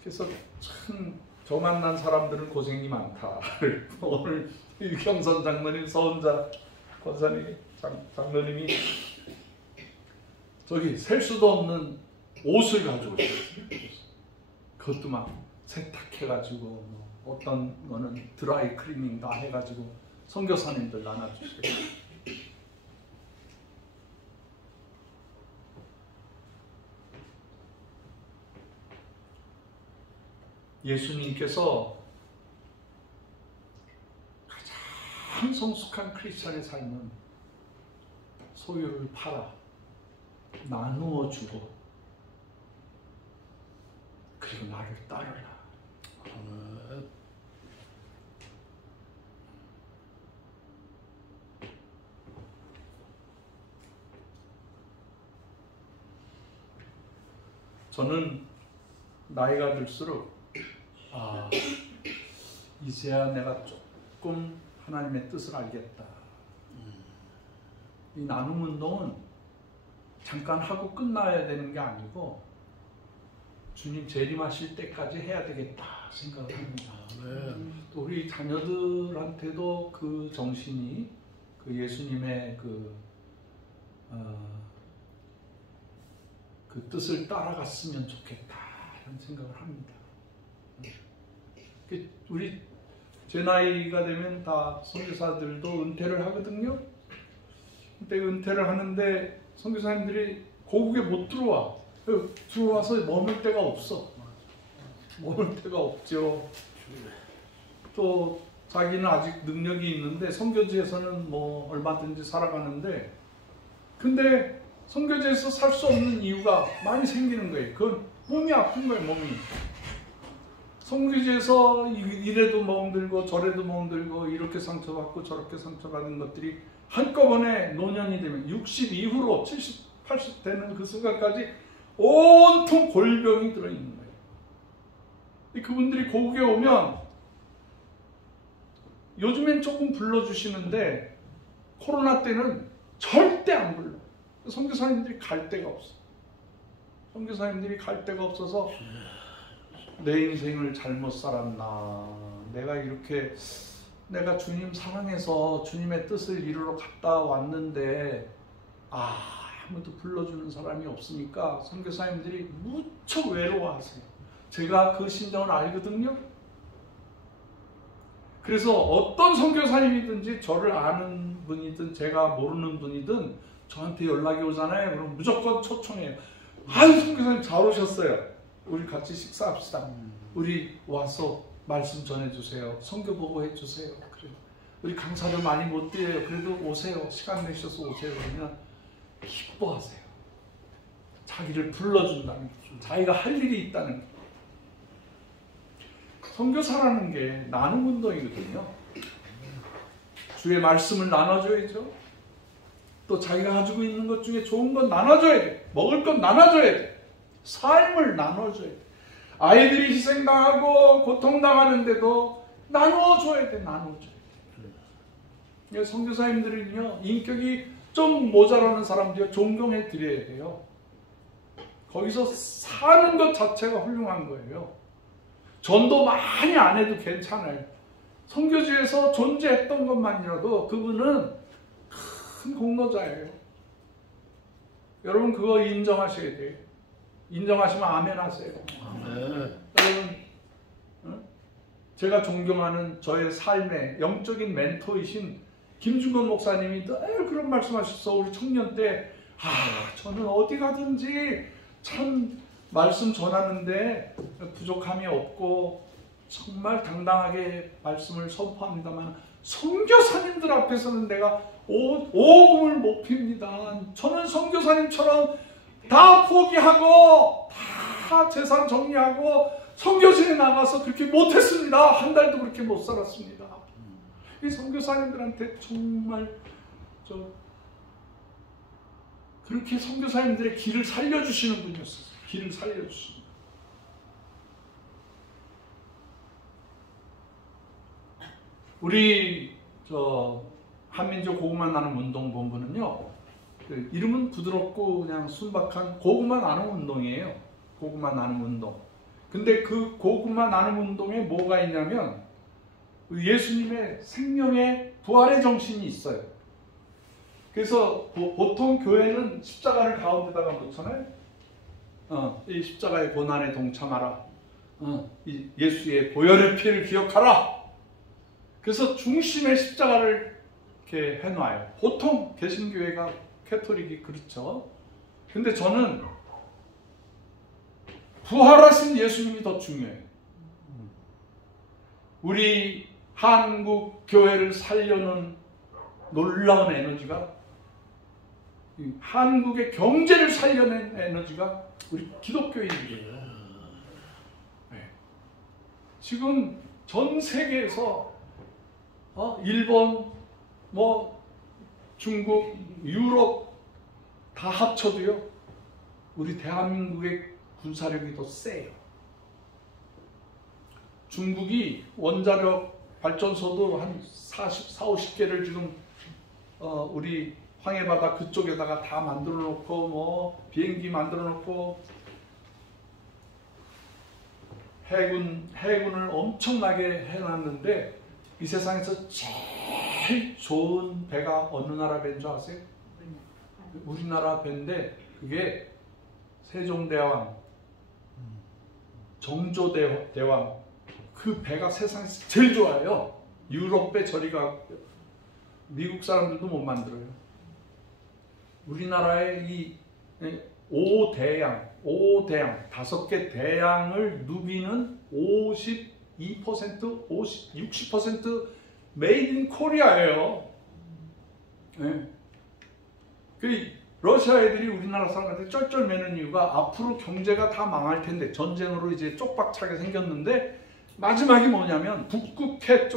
그래서 참 저 만난 사람들은 고생이 많다. 오늘 유경선 장로님, 서은자 권사님, 장로님이 저기 셀 수도 없는 옷을 가지고 있어요. 그것도 막 세탁해가지고 어떤 거는 드라이 클리닝 다 해가지고 선교사님들 나눠주세요. 예수님께서 가장 성숙한 크리스찬의 삶은 소유를 팔아 나누어 주고 그리고 나를 따르라. 저는 나이가 들수록 이제야 내가 조금 하나님의 뜻을 알겠다. 이 나눔 운동은 잠깐 하고 끝나야 되는 게 아니고 주님 재림하실 때까지 해야 되겠다 생각을 합니다. 또 우리 자녀들한테도 그 정신이 그 예수님의 그 그 뜻을 따라갔으면 좋겠다 이런 생각을 합니다. 우리 제 나이가 되면 다 선교사들도 은퇴를 하거든요. 그때 은퇴를 하는데 선교사님들이 고국에 못 들어와. 들어와서 머물 데가 없어. 머물 데가 없죠. 또 자기는 아직 능력이 있는데 선교지에서는 뭐 얼마든지 살아가는데, 근데 선교지에서 살 수 없는 이유가 많이 생기는 거예요. 그건 몸이 아픈 거예요. 몸이. 선교지에서 이래도 멍들고 저래도 멍들고 이렇게 상처받고 저렇게 상처받는 것들이 한꺼번에 노년이 되면 60 이후로 70, 80 되는 그 순간까지 온통 골병이 들어있는 거예요. 그분들이 고국에 오면 요즘엔 조금 불러주시는데 코로나 때는 절대 안 불러. 선교사님들이 갈 데가 없어. 선교사님들이 갈 데가 없어서 내 인생을 잘못 살았나, 내가 주님 사랑해서 주님의 뜻을 이루러 갔다 왔는데 아무도 불러주는 사람이 없으니까 선교사님들이 무척 외로워하세요. 제가 그 심정을 알거든요. 그래서 어떤 선교사님이든지 저를 아는 분이든 제가 모르는 분이든 저한테 연락이 오잖아요. 그럼 무조건 초청해요. 아유, 선교사님 잘 오셨어요. 우리 같이 식사합시다. 우리 와서 말씀 전해주세요. 선교 보고 해주세요. 그래요. 우리 강사를 많이 못 드려요. 그래도 오세요. 시간 내셔서 오세요. 그러면 기뻐하세요. 자기를 불러준다는 게, 자기가 할 일이 있다는 게. 선교사라는 게 나눔 운동이거든요. 주의 말씀을 나눠줘야죠. 또 자기가 가지고 있는 것 중에 좋은 건 나눠줘야 돼. 먹을 건 나눠줘야 돼. 삶을 나눠줘야 돼. 아이들이 희생당하고 고통당하는데도 나눠줘야 돼. 나눠줘야 돼. 선교사님들은요, 인격이 좀 모자라는 사람들이 존경해 드려야 돼요. 거기서 사는 것 자체가 훌륭한 거예요. 전도 많이 안 해도 괜찮아요. 선교지에서 존재했던 것만이라도 그분은 큰 공로자예요. 여러분 그거 인정하셔야 돼요. 인정하시면 아멘 하세요. 아멘. 여러분, 제가 존경하는 저의 삶의 영적인 멘토이신 김준건 목사님이 늘 그런 말씀하셨어. 우리 청년 때 저는 어디 가든지 참 말씀 전하는데 부족함이 없고 정말 당당하게 말씀을 선포합니다만 선교사님들 앞에서는 내가 오금을 못 핍니다. 저는 선교사님처럼 다 포기하고 다 재산 정리하고 선교지에 나가서 그렇게 못했습니다. 한 달도 그렇게 못 살았습니다. 이 선교사님들한테 정말 그렇게 선교사님들의 길을 살려주시는 분이었어요. 길을 살려주시는. 우리 한민족 고구마 나눔 운동본부는요, 그 이름은 부드럽고 그냥 순박한 고구마 나눔 운동이에요. 고구마 나눔 운동. 근데 그 고구마 나눔 운동에 뭐가 있냐면 예수님의 생명의 부활의 정신이 있어요. 그래서 보통 교회는 십자가를 가운데다가 놓잖아요. 이 십자가의 고난에 동참하라. 이 예수의 보혈의 피를 기억하라. 그래서 중심에 십자가를 이렇게 해놔요. 보통 개신교회가 캐톨릭이 그렇죠. 근데 저는 부활하신 예수님이 더 중요해요. 우리 한국 교회를 살려는 놀라운 에너지가, 한국의 경제를 살려낸 에너지가 우리 기독교인들이에요. 네. 지금 전 세계에서 일본, 중국, 유럽 다 합쳐도요, 우리 대한민국의 군사력이 더 세요. 중국이 원자력 발전소도 한 50개를 지금 우리 황해바다 그쪽에다가 다 만들어 놓고 비행기 만들어 놓고 해군을 엄청나게 해놨는데 이 세상에서 제일 좋은 배가 어느 나라 배인 줄 아세요? 우리나라 배인데 그게 세종대왕, 정조대왕 그 배가 세상에서 제일 좋아요. 유럽 배 저리 가. 미국 사람들도 못 만들어요. 우리나라의 이 5대양 5개 대양을 누비는 52%, 60% 메이드 인 코리아예요. 네. 그 러시아 애들이 우리나라 사람한테 쩔쩔매는 이유가 앞으로 경제가 다 망할 텐데 전쟁으로 이제 쪽박차게 생겼는데 마지막이 뭐냐면 북극해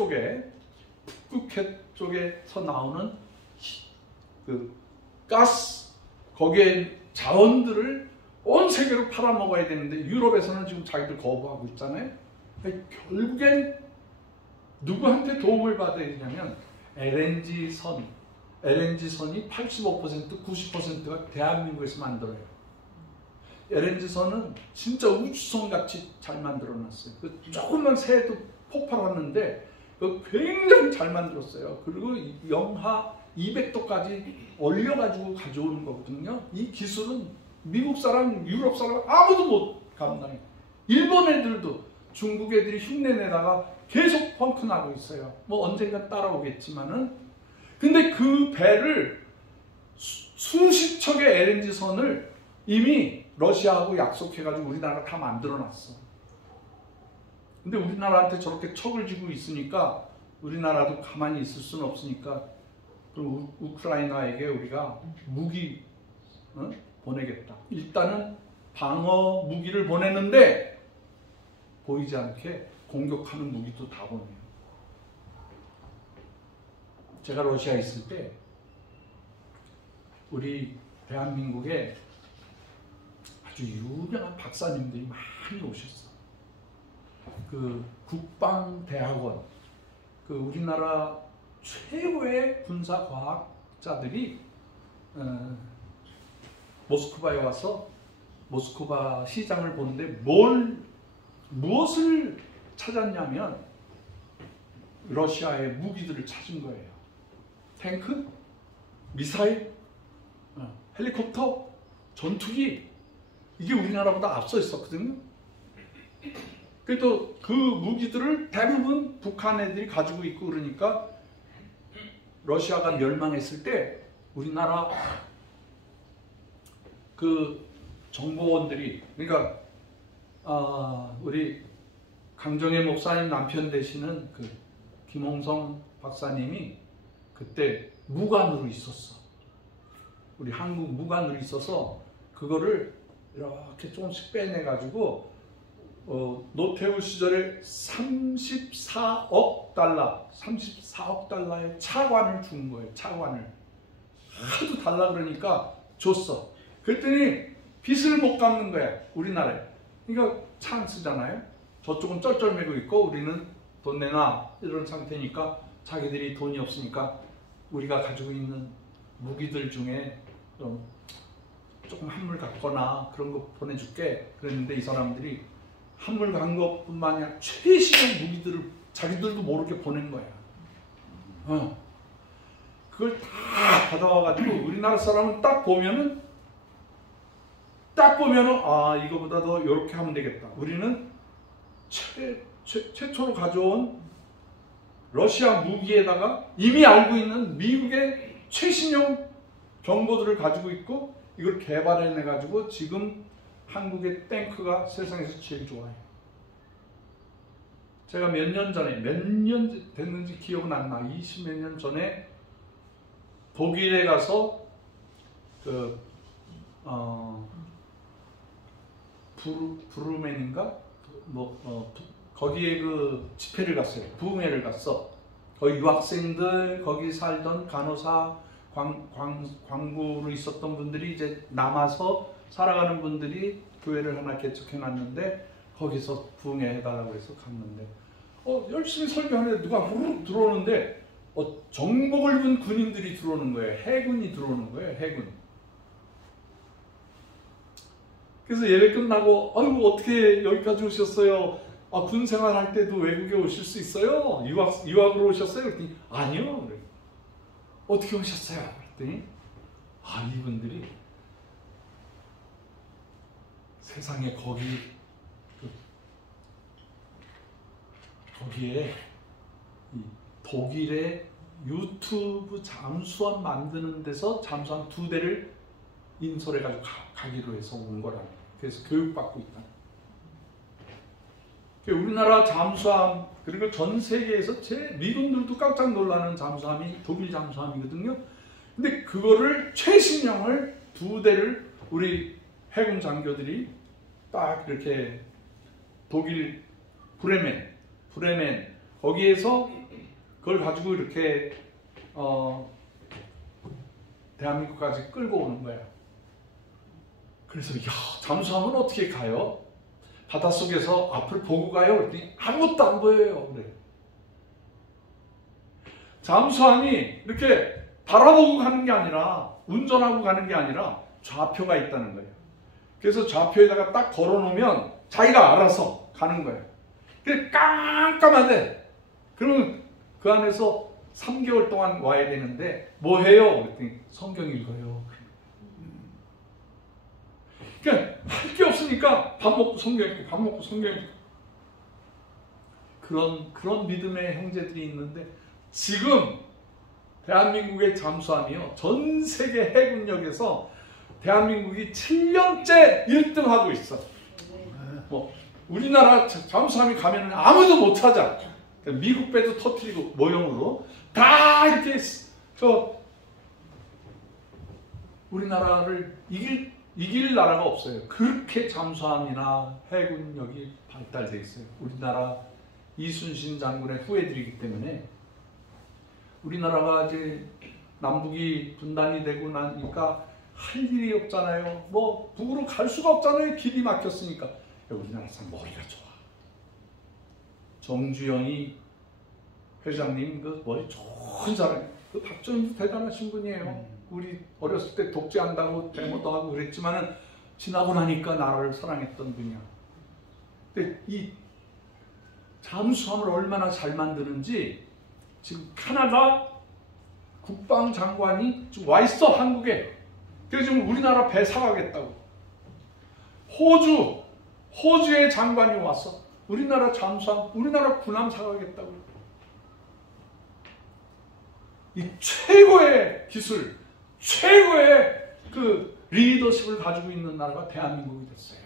쪽에서 나오는 그 가스 거기에 자원들을 온 세계로 팔아먹어야 되는데 유럽에서는 지금 자기들 거부하고 있잖아요. 결국엔 누구한테 도움을 받아야 되냐면 LNG선이 85%, 90%가 대한민국에서 만들어요. LNG선은 진짜 우주선 같이 잘 만들어놨어요. 그 조금만 새도 폭발하는데 굉장히 잘 만들었어요. 그리고 영하 200도까지 얼려가지고 가져오는 거거든요. 이 기술은 미국 사람, 유럽 사람 아무도 못 감당해요. 일본 애들도 중국 애들이 흉내내다가 계속 펑크 나고 있어요. 뭐 언젠가 따라오겠지만은. 근데 그 배를 수십 척의 LNG선을 이미 러시아하고 약속해가지고 우리나라가 다 만들어놨어. 근데 우리나라한테 저렇게 척을 쥐고 있으니까 우리나라도 가만히 있을 수는 없으니까 그럼 우크라이나에게 우리가 무기 보내겠다. 일단은 방어 무기를 보냈는데 보이지 않게 공격하는 무기도 다 보내요. 제가 러시아에 있을 때 우리 대한민국에 아주 유명한 박사님들이 많이 오셨어. 그 국방대학원, 그 우리나라 최고의 군사과학자들이 모스크바에 와서 모스크바 시장을 보는데 무엇을 찾았냐면 러시아의 무기들을 찾은 거예요. 탱크, 미사일, 헬리콥터, 전투기, 이게 우리나라보다 앞서 있었거든요. 그래도 그 무기들을 대부분 북한 애들이 가지고 있고 그러니까 러시아가 멸망했을 때 우리나라 그 정보원들이, 그러니까 우리 강정혜 목사님 남편 되시는 그 김홍성 박사님이 그때 무관으로 있었어. 우리 한국 무관으로 있어서 그거를 이렇게 조금씩 빼내가지고 노태우 시절에 34억 달러의 차관을 준 거예요. 차관을 하도 달라 그러니까 줬어. 그랬더니 빚을 못 갚는 거야, 우리나라에. 그러니까 찬스잖아요. 저쪽은 쩔쩔매고 있고 우리는 돈 내놔 이런 상태니까 자기들이 돈이 없으니까 우리가 가지고 있는 무기들 중에 조금 한물 갖거나 그런 거 보내줄게 그랬는데 이 사람들이 한물 간 것뿐만 아니라 최신의 무기들을 자기들도 모르게 보낸 거야. 그걸 다 받아와가지고 우리나라 사람은 딱 보면은 아 이거보다 더 이렇게 하면 되겠다. 우리는 최초로 가져온 러시아 무기에다가 이미 알고 있는 미국의 최신형 정보들을 가지고 있고 이걸 개발해내 가지고 지금 한국의 탱크가 세상에서 제일 좋아요. 제가 몇 년 됐는지 기억은 안 나. 20몇 년 전에 독일에 가서 브루멘인가? 거기에 그 집회를 갔어요. 부흥회를 갔어. 거기 유학생들, 거기 살던 간호사, 광부로 있었던 분들이 이제 남아서 살아가는 분들이 교회를 하나 개척해놨는데 거기서 부흥회 해달라고 해서 갔는데 열심히 설교하는데 누가 후루룩 들어오는데 정복을 입은 군인들이 들어오는 거예요. 해군이 들어오는 거예요. 해군. 그래서 예배 끝나고 아이고 어떻게 여기까지 오셨어요? 군 생활할 때도 외국에 오실 수 있어요? 유학으로 오셨어요? 그랬더니 아니요. 어떻게 오셨어요? 그랬더니 이분들이 세상에 거기에 이 독일의 유튜브 잠수함 만드는 데서 잠수함 2대를 인솔해가지고 가기로 해서 온 거라. 그래서 교육받고 있다. 우리나라 잠수함, 그리고 전 세계에서 미군들도 깜짝 놀라는 잠수함이 독일 잠수함이거든요. 근데 그거를 최신형을 2대를 우리 해군 장교들이 딱 이렇게 독일 브레멘 거기에서 그걸 가지고 이렇게 대한민국까지 끌고 오는 거야. 그래서 잠수함은 어떻게 가요? 바닷속에서 앞을 보고 가요? 그랬더니 아무것도 안 보여요. 그래. 잠수함이 이렇게 바라보고 가는 게 아니라, 운전하고 가는 게 아니라 좌표가 있다는 거예요. 그래서 좌표에다가 딱 걸어놓으면 자기가 알아서 가는 거예요. 근데 깜깜하대. 그러면 그 안에서 3개월 동안 와야 되는데 뭐 해요? 그랬더니 성경 읽어요. 그러니까 할 게 없으니까 밥 먹고 성경 읽고 밥 먹고 성경 읽고 그런 믿음의 형제들이 있는데, 지금 대한민국의 잠수함이요, 전 세계 해군력에서 대한민국이 7년째 1등하고 있어. 뭐 우리나라 잠수함이 가면 아무도 못 찾아. 미국 배도 터뜨리고 모형으로 다 이렇게 우리나라를 이길 나라가 없어요. 그렇게 잠수함이나 해군력이 발달되어 있어요. 우리나라 이순신 장군의 후예들이기 때문에. 우리나라가 이제 남북이 분단이 되고 나니까 할 일이 없잖아요. 뭐 북으로 갈 수가 없잖아요. 길이 막혔으니까. 우리나라 사람 머리가 좋아. 정주영이 회장님 그 머리 좋은 사람. 그 박정희도 대단하신 분이에요. 우리 어렸을 때 독재한다고 데모도 하고 그랬지만은 지나고 나니까 나라를 사랑했던 분이야. 근데 이 잠수함을 얼마나 잘 만드는지 지금 캐나다 국방장관이 지금 와 있어, 한국에. 그래서 지금 우리나라 배 사가겠다고. 호주의 장관이 왔어. 우리나라 잠수함, 우리나라 군함 사가겠다고. 이 최고의 기술, 최고의 그 리더십을 가지고 있는 나라가 대한민국이 됐어요.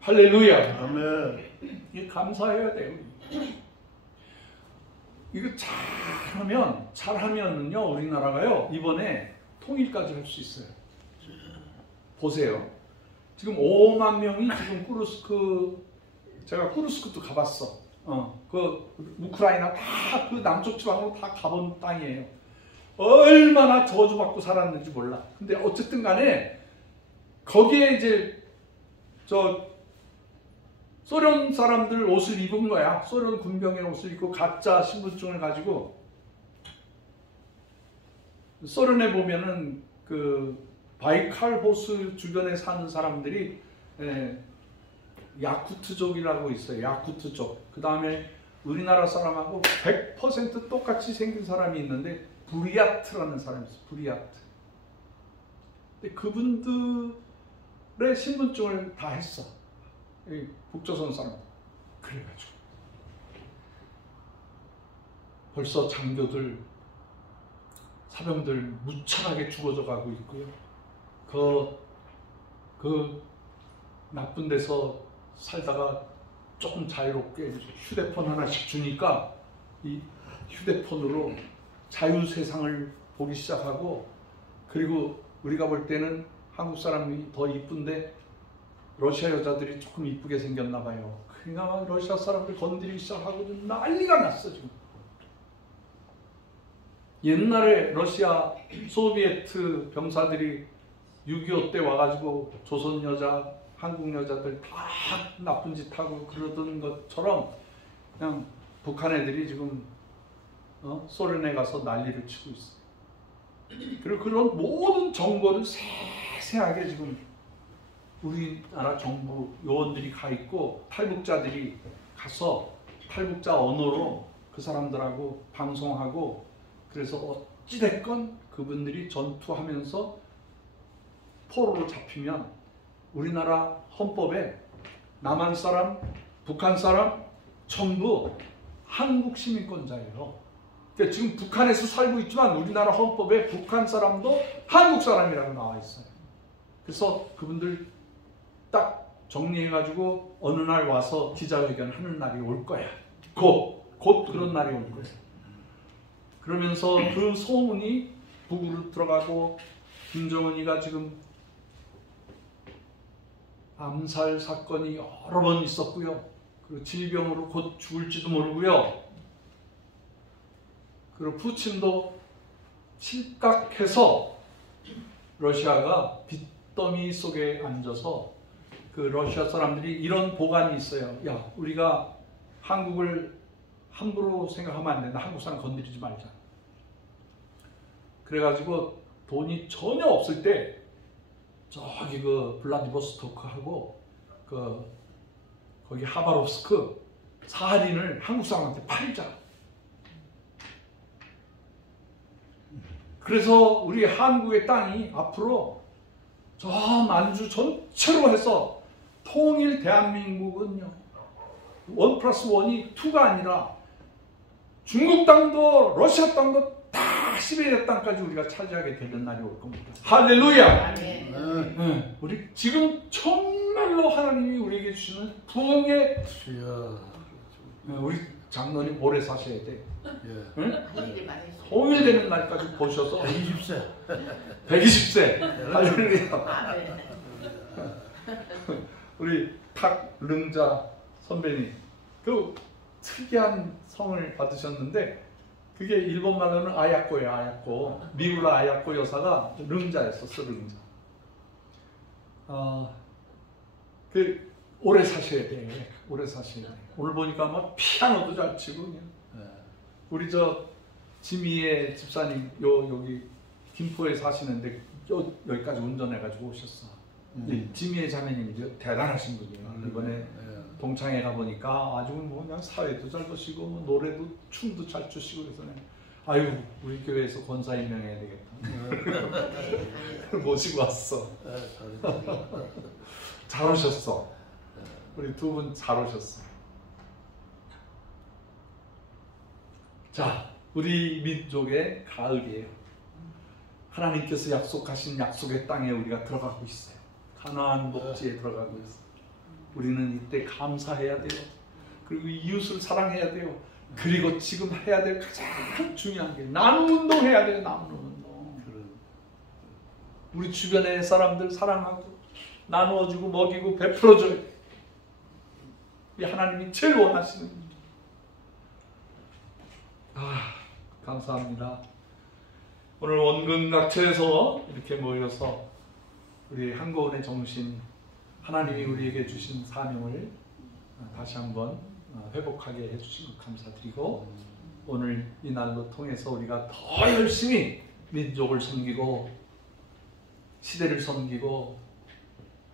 할렐루야. 아멘. 이게 감사해야 돼요. 이거 잘하면은요, 우리나라가요, 이번에 통일까지 할 수 있어요. 보세요. 지금 5만 명이 지금 제가 쿠르스크도 가봤어. 그 우크라이나 다 그 남쪽 지방으로 다 가본 땅이에요. 얼마나 저주받고 살았는지 몰라. 근데 어쨌든 간에 거기에 이제 소련 사람들 옷을 입은 거야. 소련 군병의 옷을 입고 가짜 신분증을 가지고. 소련에 보면은 그 바이칼 호수 주변에 사는 사람들이 야쿠트족이라고 있어요. 야쿠트족. 그 다음에 우리나라 사람하고 100% 똑같이 생긴 사람이 있는데 부리야트라는 사람이 있어요. 부리야트. 근데 그분들의 신분증을 다 했어. 북조선 사람. 그래가지고 벌써 장교들, 사병들 무참하게 죽어져 가고 있고요. 그 나쁜 데서 살다가 조금 자유롭게 휴대폰 하나씩 주니까 이 휴대폰으로 자유 세상을 보기 시작하고, 그리고 우리가 볼 때는 한국 사람이 더 이쁜데 러시아 여자들이 조금 이쁘게 생겼나 봐요. 그러니까 막 러시아 사람들 건드리기 시작하고 난리가 났어 지금. 옛날에 러시아 소비에트 병사들이 6.25 때 와가지고 조선 여자, 한국 여자들 다 나쁜 짓 하고 그러던 것처럼 그냥 북한 애들이 지금 소련에 가서 난리를 치고 있어요. 그리고 그런 모든 정보를 세세하게 지금 우리나라 정부 요원들이 가 있고, 탈북자들이 가서 탈북자 언어로 그 사람들하고 방송하고, 그래서 어찌됐건 그분들이 전투하면서 포로로 잡히면 우리나라 헌법에 남한 사람, 북한 사람 전부 한국 시민권자예요. 그러니까 지금 북한에서 살고 있지만 우리나라 헌법에 북한 사람도 한국 사람이라고 나와 있어요. 그래서 그분들 딱 정리해가지고 어느 날 와서 기자회견 하는 날이 올 거야. 곧 그런 날이 올 거예요. 그러면서 그 소문이 북으로 들어가고 김정은이가 지금 암살 사건이 여러 번 있었고요. 그리고 질병으로 곧 죽을지도 모르고요. 그리고 푸틴도 실각해서 러시아가 빚더미 속에 앉아서 그 러시아 사람들이 이런 보관이 있어요. 야, 우리가 한국을 함부로 생각하면 안 된다. 한국 사람 건드리지 말자. 그래가지고 돈이 전혀 없을 때 저기 그 블라디보스토크하고 거기 하바롭스크 사하린을 한국 사람한테 팔자. 그래서 우리 한국의 땅이 앞으로 저 만주 전체로 해서 통일 대한민국은요 1+1이 2가 아니라 중국 땅도 러시아 땅도 다 시베리아 땅까지 우리가 차지하게 되는 날이 올 겁니다. 할렐루야! 네. 우리 지금 정말로 하나님이 우리에게 주시는 부흥의 우리 장로님 오래 사셔야 돼. 응? 통일되는 날까지 보셔서 120세 할렐루야. 우리 탁 릉자 선배님 그 특이한 성을 받으셨는데 그게 일본 말로는 아야코예요. 아야코. 미우라 아야코 여사가 릉자였었어. 릉자. 그 오래 사셔야 돼. 오래 사셔야 돼. 오늘 보니까 막 피아노도 잘 치고 그냥. 우리 저 지미의 집사님 여기 김포에 사시는데 여기까지 운전해가지고 오셨어. 지미의 자매님이 대단하신 분이에요. 이번에 동창회 가보니까 아주 뭐 그냥 사회도 잘 보시고 뭐 노래도 춤도 잘 추시고 그래서 아유 우리 교회에서 권사 임명해야 되겠다. 모시고 왔어. 잘 오셨어. 우리 두 분 잘 오셨어. 자, 우리 민족의 가을이에요. 하나님께서 약속하신 약속의 땅에 우리가 들어가고 있어요. 가나안 복지에 들어가고 있어요. 우리는 이때 감사해야 돼요. 그리고 이웃을 사랑해야 돼요. 그리고 지금 해야 될 가장 중요한 게 나눔 운동 해야 돼요. 나눔 운동. 우리 주변의 사람들 사랑하고 나누어주고 먹이고 베풀어줘야 돼요. 이 하나님이 제일 원하시는 일. 감사합니다. 오늘 원근각처에서 이렇게 모여서 우리 한국은의 정신 하나님이 우리에게 주신 사명을 다시 한번 회복하게 해주신 것 감사드리고 오늘 이 날로 통해서 우리가 더 열심히 민족을 섬기고 시대를 섬기고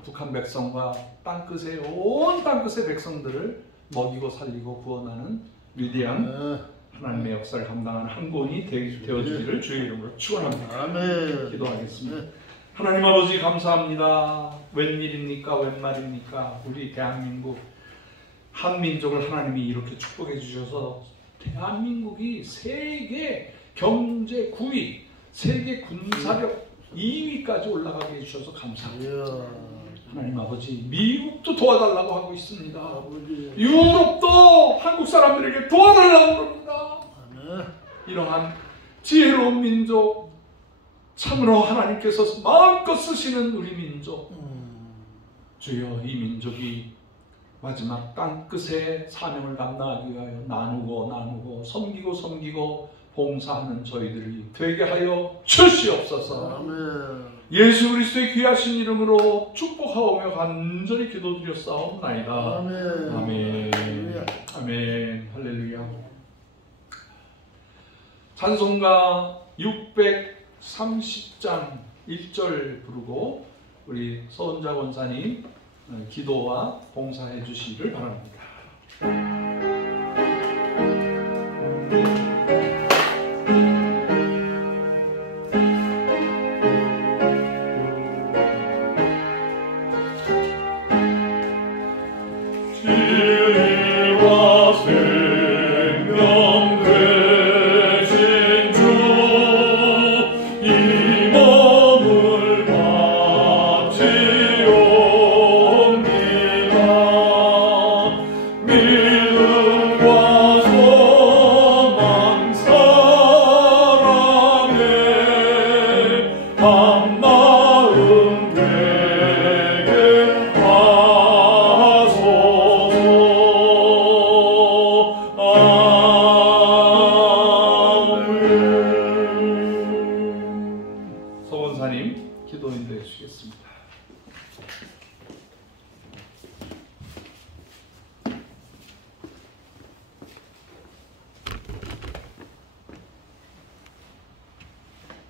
북한 백성과 땅끝의 온 땅끝의 백성들을 먹이고 살리고 구원하는 위대한 하나님의 역사를 감당하는 한국이 되어주기를 주의 이름으로 축원합니다. 아멘. 기도하겠습니다. 하나님 아버지 감사합니다. 웬일입니까? 웬말입니까? 우리 대한민국 한민족을 하나님이 이렇게 축복해 주셔서 대한민국이 세계 경제 9위, 세계 군사력 2위까지 올라가게 해주셔서 감사합니다. 하나님 아버지 미국도 도와달라고 하고 있습니다. 유럽도 한국 사람들에게 도와달라고 합니다. 이러한 지혜로운 민족 참으로 하나님께서 마음껏 쓰시는 우리 민족 주여 이 민족이 마지막 땅끝의 사명을 감당하기 위하여 나누고 섬기고 봉사하는 저희들이 되게 하여 주시옵소서. 예수 그리스도의 귀하신 이름으로 축복하오며 간절히 기도드렸사옵나이다. 아멘. 아멘. 할렐루야. 찬송가 630장 1절 부르고 우리 서은자 권사님 기도와 봉사해 주시기를 바랍니다. 진리와 생명 되신 주 이 몸을 바치옵니다. 믿음과 소망 사랑에 한마음 되게 하소서. 아멘. 서원사님 기도 인도해 주시겠습니다.